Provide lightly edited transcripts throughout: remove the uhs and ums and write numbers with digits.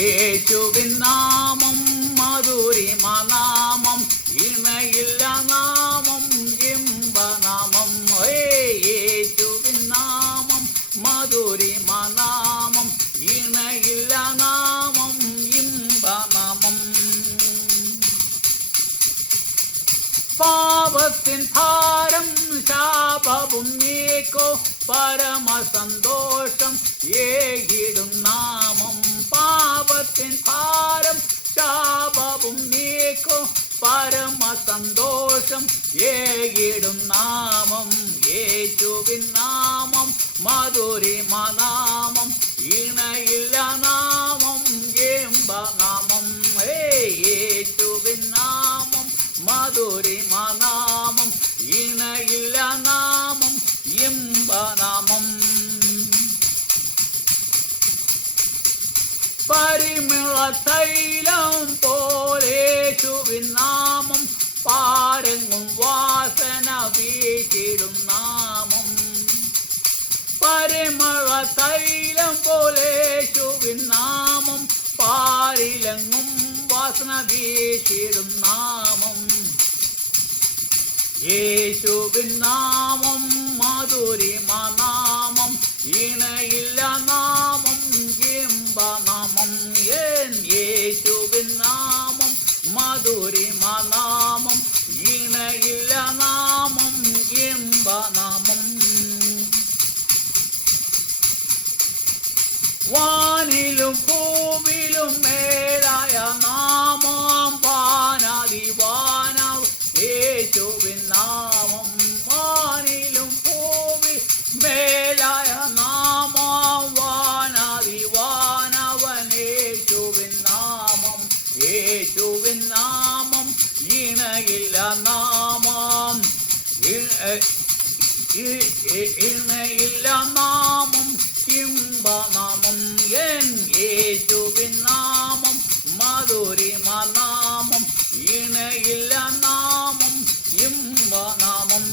യേശുവിൻ നാമം മധുരിമനാമം, ഇണയില്ല നാമം ഇമ്പനാമം. യേശുവിൻ നാമം മധുരിമനാമം, ഇണയില്ല നാമം ഇമ്പനാമം. പാപത്തിൻ ഭാരം ശാപവും നീക്കോ, പരമസന്തോഷം ഏകിടും നാമം. പാപത്തിൻ ഭാരം ശാപവും നീക്കോ, പരമസന്തോഷം ഏകിടും നാമം. യേശുവിൻ നാമം മധുരിമനാമം, ഇണയില്ല നാമം ഇമ്പനാമം. യേശുവിൻ നാമം മധുരിമനാമം, ഇണയില്ല നാമം ഇമ്പനാമം. പരിമള തൈലം പോലേശുവിൻ നാമം, പാരങ്ങും വാസന വീശിടും നാമം. പരിമള തൈലം പോലേശുവിൻ നാമം, പാരിലെങ്ങും വാസന വീശിടും നാമം. യേശുവിൻ നാമം മധുരിമനാമം, ഇണയില്ല നാമം ഇമ്പനാമം. യേശുവിൻ നാമം മധുരിമനാമം, ഇണയില്ല നാമം ഇമ്പനാമം. വാനിലും ഭൂമിയിലും മേലായ നാമം, വാനതിവാനവൻ യേശുവിൻ നാമം. വാനിലും ഭൂമി മേലായ നാമം, വാനതിവാനവൻ യേശുവിൻ നാമം. യേശുവിൻ നാമം ഇണയില്ല നാമം, ഇണയില്ല നാമം ഇമ്പനാമം. യേശുവിൻ നാമം മധുരിമനാമം, ഇണയില്ല നാമം ഇമ്പനാമം.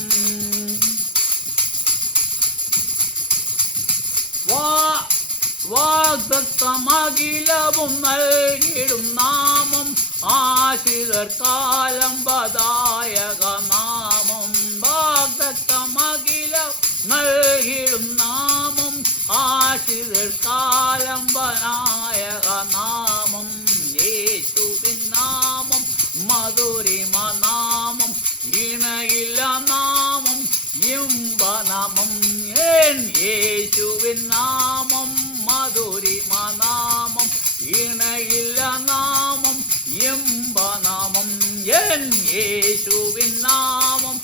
വാഗ്ദത്തമഖിലവും നൽകിടും നാമം, ആശ്രിതർക്കാലംബദായക നാമം. വാഗ്ദത്തമഖിലം നൽകിടും നാമം, ആശ്രിതർക്കാലംബനായക നാമം. യേശുവിൻ നാമം മധുരിമനാമം, ഇണയില്ല നാമം ഇമ്പനാമം. യേശുവിൻ നാമം മധുരിമനാമം, ഇണയില്ല നാമം ഇമ്പനാമം. യേശുവിൻ നാമം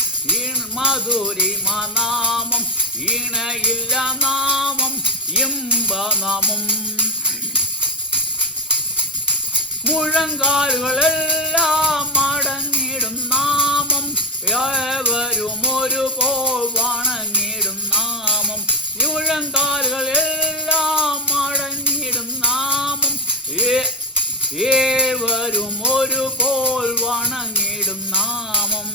മധുരിമനാമം, ഇണയില്ല നാമം ഇമ്പനാമം. മുഴങ്കാലുകളെല്ലാം മടങ്ങിടും നാമം, ഏവരും ഒരുപോൽ വണങ്ങിടും നാമം. മുഴങ്കാലുകളെല്ലാം മടങ്ങിടും നാമം, ഏവരും ഒരുപോൽ വണങ്ങിടും നാമം.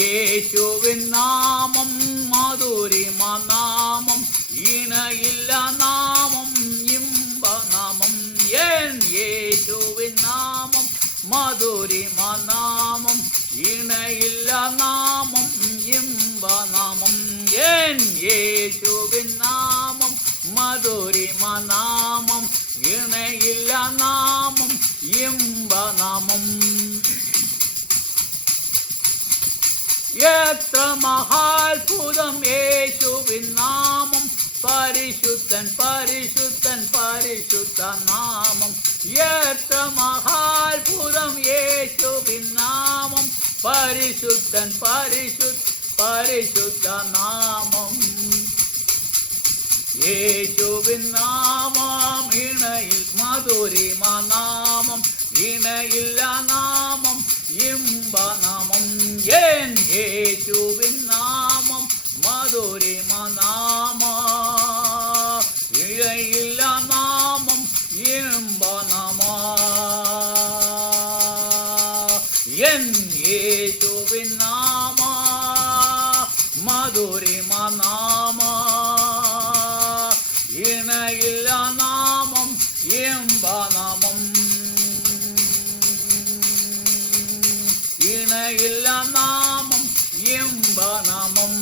യേശുവിൻ നാമം മധുരിമനാമം, ഇണയില്ല നാമം ഇമ്പനാമം. യേശുവിൻ നാമം മധുരിമനാമം, ഇണയില്ല നാമം ഇമ്പനാമം. യേശുവിൻ നാമം മധുരിമനാമം, ഇണയില്ല നാമം ഇമ്പനാമം. എത്ര മഹാത്ഭുതം യേശുവിൻ നാമം, പരിശുദ്ധൻ പരിശുദ്ധൻ പരിശുദ്ധ നാമം. എത്ര മഹാത്ഭുതം യേശുവിൻ നാമം, പരിശുദ്ധൻ പരിശുദ്ധ നാമം. യേശുവിൻ നാമം ഇണയിൽ മധുരിമനാമം, ഇണയില്ല നാമം ഇമ്പനാമം. യേശുവിൻ നാമം മധുരിമനാമം, ഇണയില്ല നാമം ഇമ്പനാമം. യേശുവിൻ നാമം മധുരിമനാമം, ഇണയില്ല നാമം ഇമ്പനാമം ഇണയില്ല നാമം ഇമ്പനാമം